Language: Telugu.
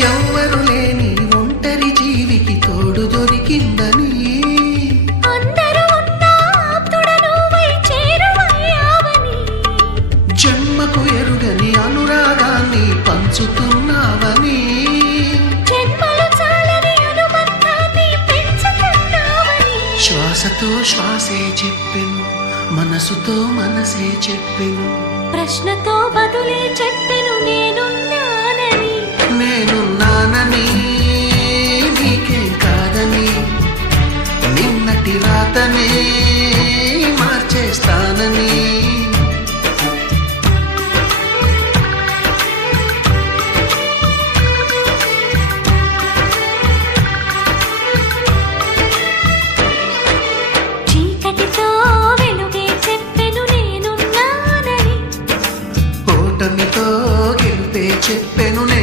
ఎవ్వరు లేని ఒంటరి జీవికి తోడు దొరికిందని. జన్మకు ఎరుగని అనురాగాన్ని పంచుతున్నావని. శ్వాసతో శ్వాసే చెప్పెను మనసుతో మనసే చెప్పెను. ప్రశ్నతో బదులే చెప్పెను నేను ceppe non è